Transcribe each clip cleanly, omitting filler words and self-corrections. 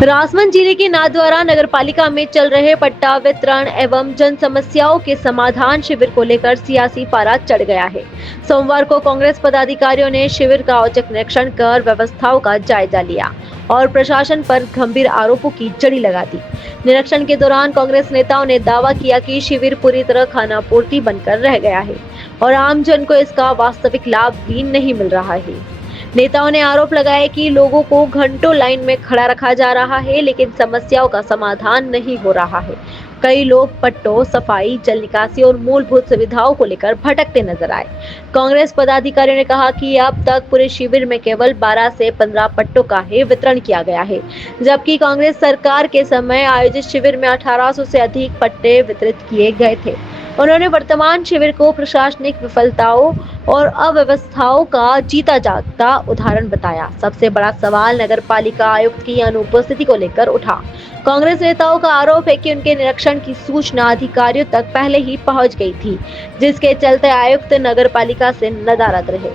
राजसमंद जिले के नाथद्वारा नगर पालिका में चल रहे पट्टा वितरण एवं जन समस्याओं के समाधान शिविर को लेकर सियासी पारा चढ़ गया है। सोमवार को कांग्रेस पदाधिकारियों ने शिविर का औचक निरीक्षण कर व्यवस्थाओं का जायजा लिया और प्रशासन पर गंभीर आरोपों की जड़ी लगा दी। निरीक्षण के दौरान कांग्रेस नेताओं ने दावा किया कि शिविर पूरी तरह खानापूर्ति बनकर रह गया है और आम जन को इसका वास्तविक लाभ भी नहीं मिल रहा है। नेताओं ने आरोप लगाया कि लोगों को घंटों लाइन में खड़ा रखा जा रहा है, लेकिन समस्याओं का समाधान नहीं हो रहा है। कई लोग पट्टों, सफाई, जल निकासी और मूलभूत सुविधाओं को लेकर भटकते नजर आए। कांग्रेस पदाधिकारियों ने कहा कि अब तक पूरे शिविर में केवल 12 से 15 पट्टों का ही वितरण किया गया है, जबकि कांग्रेस सरकार के समय आयोजित शिविर में 1800 से अधिक पट्टे वितरित किए गए थे। उन्होंने वर्तमान शिविर को प्रशासनिक विफलताओं और अव्यवस्थाओं का जीता जागता उदाहरण बताया। सबसे बड़ा सवाल नगर पालिका आयुक्त की अनुपस्थिति को लेकर उठा। कांग्रेस नेताओं का आरोप है कि उनके निरीक्षण की सूचना अधिकारियों तक पहले ही पहुंच गई थी, जिसके चलते आयुक्त नगर पालिका से नदारद रहे।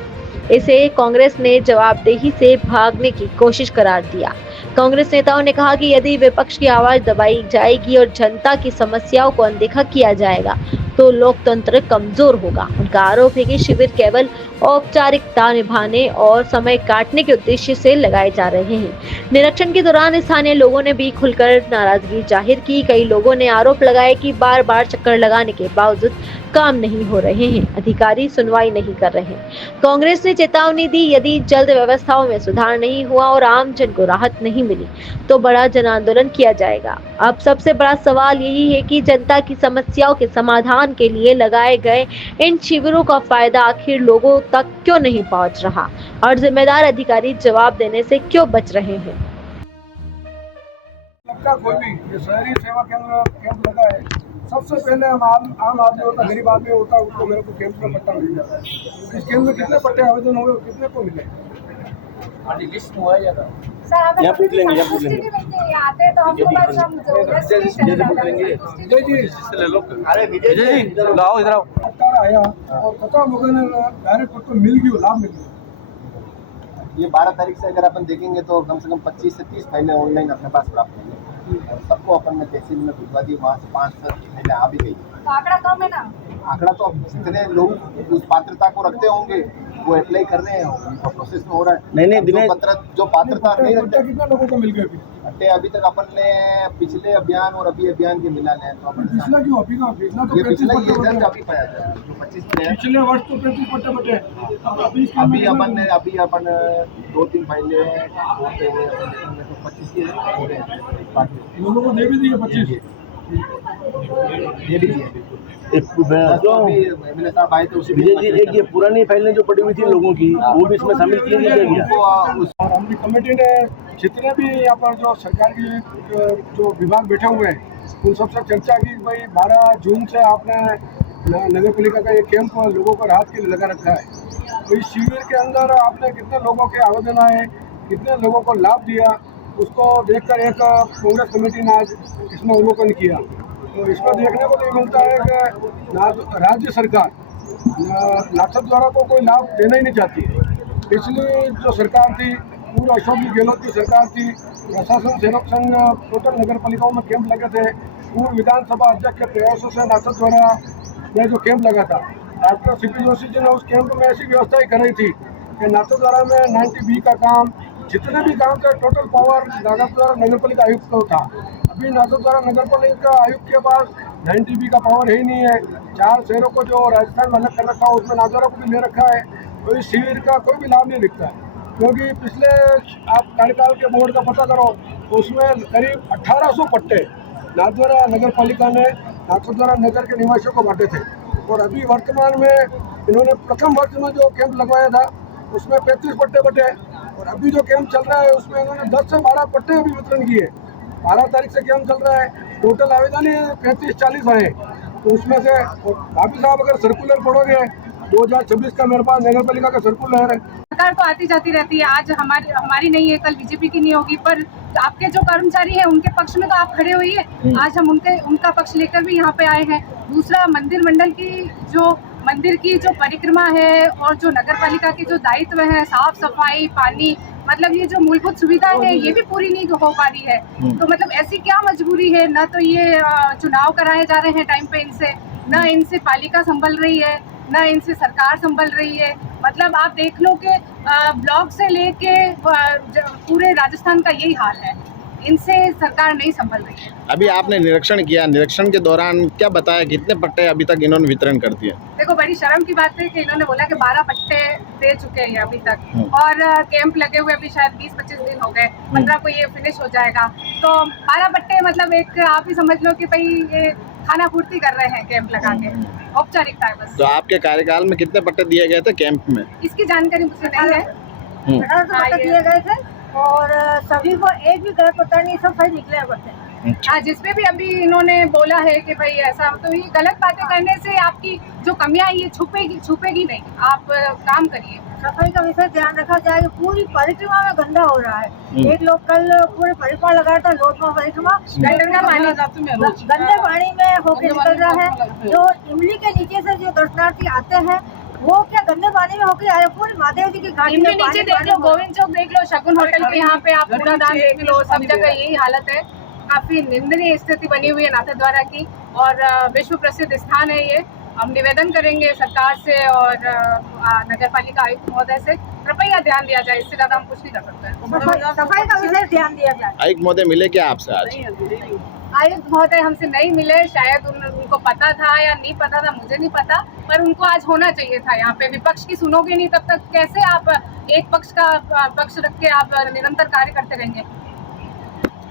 इसे कांग्रेस ने जवाबदेही से भागने की कोशिश करार दिया। कांग्रेस नेताओं ने कहा कि यदि विपक्ष की आवाज दबाई जाएगी और जनता की समस्याओं को अनदेखा किया जाएगा तो लोकतंत्र कमजोर होगा। उनका आरोप है कि शिविर केवल औपचारिकता निभाने और समय काटने के उद्देश्य से लगाए जा रहे हैं। निरीक्षण के दौरान स्थानीय लोगों ने भी खुलकर नाराजगी जाहिर की। कई लोगों ने आरोप लगाया कि बार बार चक्कर लगाने के बावजूद काम नहीं हो रहे हैं, अधिकारी सुनवाई नहीं कर रहे हैं। कांग्रेस ने चेतावनी दी, यदि जल्द व्यवस्थाओं में सुधार नहीं हुआ और आम जन को राहत नहीं मिली तो बड़ा जन आंदोलन किया जाएगा। अब सबसे बड़ा सवाल यही है कि जनता की समस्याओं के समाधान के लिए लगाए गए इन शिविरों का फायदा आखिर लोगों तक क्यों नहीं पहुंच रहा और जिम्मेदार अधिकारी जवाब देने से क्यों बच रहे हैं। कोई भी ये शहरी सेवा कैंप लगा है, सबसे पहले हम आम आदमी होता, गरीब आदमी होता, उसको मेरे को कैंप में पट्टा मिल जाता है। इस कैंप में कितने पट्टे आवेदन हुए, कितने को मिले? लिस्ट हुआ है यहाँ पूछ लेंगे, यहाँ पूछ लेंगे। आते तो हम पूछ लेंगे। जी लो। अरे विजय जी लाओ इधर आओ। पट्टा आया और खत्म हो गए, डायरेक्ट पट्टा मिल गया, लाभ मिल गया। ये 12 तारीख से अगर अपन देखेंगे तो कम से कम 25 से 30 फाइलें ऑनलाइन अपने पास प्राप्त होंगे और सबको अपन ने तहसील में भिजवा दी। वहाँ से 5 फाइलें आ भी गई। तो आंकड़ा कम है ना? आंकड़ा तो अब जितने लोग उस पात्रता को रखते होंगे वो अप्लाई कर रहे हैं, उनका प्रोसेस में हो रहा है। नहीं जो पात्रता नहीं रखते, कितना लोगों को मिल गया अट्टे अभी तक अपन ने पिछले अभियान और अभी अभियान के मिला है तो अपन पिछला क्यों अभी का पिछला तो ये पिछला ये 35 जस्ट अभी पाया जाए जो 25 में है। पिछले वर्ष तो 35 पट्टे बटे। अभी अपन 2-3 फाइलें होते हुए तो 25 के हो गए बाकी लोगों को दे भी दिए 25 ये भी है। मेरे साहब आए थे उसी विजय जी, एक ये पुरानी फाइलें जो पड़ी हुई थी लोगों की वो भी इसमें शामिल की गई है। और हमारी कमेटी ने जितने भी यहाँ पर जो सरकार की जो विभाग बैठे हुए हैं उन सबसे चर्चा की। भाई 12 जून से आपने नगर पालिका का ये कैंप लोगों को राहत के लिए लगा रखा है, तो इस शिविर के अंदर आपने कितने लोगों के आवेदन आए, कितने लोगों को लाभ दिया, उसको देखकर एक कांग्रेस कमेटी ने आज इसमें अवलोकन किया। तो इसमें देखने को ये मिलता है कि राज्य सरकार नाथद्वारा को कोई लाभ देना ही नहीं चाहती है। पिछली जो सरकार थी, पूर्व अशोक गहलोत की सरकार थी, प्रशासन सेवक संघ टोटल नगर पालिकाओं में कैंप लगे थे। पूर्व विधानसभा अध्यक्ष के प्रयासों से नाथद्वारा में जो कैंप लगा था, डॉक्टर सीपी जोशी जी ने उस कैंप में ऐसी व्यवस्था ही कराई थी कि नाथद्वारा में 90B का काम, जितने भी काम थे टोटल पावर नाथद्वारा नगर पालिका आयुक्त को था। अभी नाथद्वारा नगर पालिका आयुक्त के पास 90B का पावर ही नहीं है। 4 शहरों को जो राजस्थान में अलग कर रखा है उसमें नाथद्वारा को भी ले रखा है। तो इस शिविर का कोई भी लाभ नहीं दिखता है, क्योंकि पिछले आप कार्यकाल के बोर्ड का पता करो तो उसमें करीब 1800 पट्टे नाथद्वारा नगर पालिका ने नाथद्वारा नगर के निवासियों को बांटे थे। और अभी वर्तमान में इन्होंने प्रथम वर्ष में जो कैंप लगवाया था उसमें 35 पट्टे बटे और अभी जो कैंप चल रहा है उसमें इन्होंने 10 से 12 पट्टे अभी वितरण किए। 12 तारीख से कैंप चल रहा है, टोटल आवेदन ही 35-40 आए। तो उसमें से भाभी साहब अगर सर्कुलर पढ़ोगे 2026 का मेरे पास नगर पालिका का सर्कुलर है। सरकार तो आती जाती रहती है, आज हमारी नहीं है, कल बीजेपी की नहीं होगी, पर आपके जो कर्मचारी हैं उनके पक्ष में तो आप खड़े होइए। आज हम उनका पक्ष लेकर भी यहाँ पे आए हैं। दूसरा, मंदिर की जो परिक्रमा है और जो नगर पालिका के जो दायित्व है, साफ सफाई, पानी, मतलब ये जो मूलभूत सुविधाएं है ये भी पूरी नहीं हो पा रही है। तो मतलब ऐसी क्या मजबूरी है, ना तो ये चुनाव कराए जा रहे हैं टाइम पे इनसे, ना इनसे पालिका संभल रही है, ना इनसे सरकार संभल रही है। मतलब आप देख लो कि ब्लॉक से लेके पूरे राजस्थान का यही हाल है, इनसे सरकार नहीं संभल रही है। अभी आपने निरीक्षण किया, निरीक्षण के दौरान क्या बताया, कितने पट्टे अभी तक इन्होंने वितरण कर दिए? देखो बड़ी शर्म की बात है कि इन्होंने बोला कि 12 पट्टे दे चुके हैं अभी तक, और कैंप लगे हुए अभी शायद 20-25 दिन हो गए, 15 को ये फिनिश हो जाएगा। तो 12 पट्टे मतलब एक आप ही समझ लो कि भाई ये खाना पूर्ति कर रहे हैं कैंप लगा के, औपचारिकता है बस। तो आपके कार्यकाल में कितने पट्टे दिए गए थे कैंप में? इसकी जानकारी मुझे नहीं है। 18 पट्टे दिए गए थे और सभी को एक भी गलत पता नहीं, सब सही निकले हैं पट्टे। हाँ, जिसपे भी अभी इन्होंने बोला है कि भाई ऐसा, तो ये गलत बातें करने से आपकी जो कमियां ये छुपेगी नहीं। आप काम करिए। सफाई का विषय ध्यान रखा जाए। पूरी परिक्रमा में गंदा हो रहा है। एक लोग कल पूरे परिक्रमा लगाया था, लोटमा परिक्रमा, गंदगा पानी गंदे पानी में होके निकल रहा है। जो इमली के नीचे से जो दर्शनार्थी आते हैं वो क्या गंदे पानी में होके आ रहे, पूरी महादेव जी की घाटी इनके में नीचे देख लो, गोविंद चौक देख लो, शगुन होटल के यहाँ पे आप कूड़ादान देख लो, सब जगह यही हालत है। काफी निंदनीय स्थिति बनी हुई है नाथद्वारा की, और विश्व प्रसिद्ध स्थान है ये। हम निवेदन करेंगे सरकार से और नगर पालिका आयुक्त महोदय से, कृपया ध्यान दिया जाए, इससे ज्यादा हम कुछ नहीं कर सकते। सफाई का विषय ध्यान दिया जाए। आयुक्त महोदय मिले क्या आपसे आज? आयुक्त महोदय हमसे नहीं मिले, शायद उनको पता था या नहीं पता था, मुझे नहीं पता, पर उनको आज होना चाहिए था यहाँ पे। विपक्ष की सुनोगे नहीं तब तक कैसे आप एक पक्ष का पक्ष रख के आप निरंतर कार्य करते रहेंगे?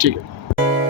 ठीक है।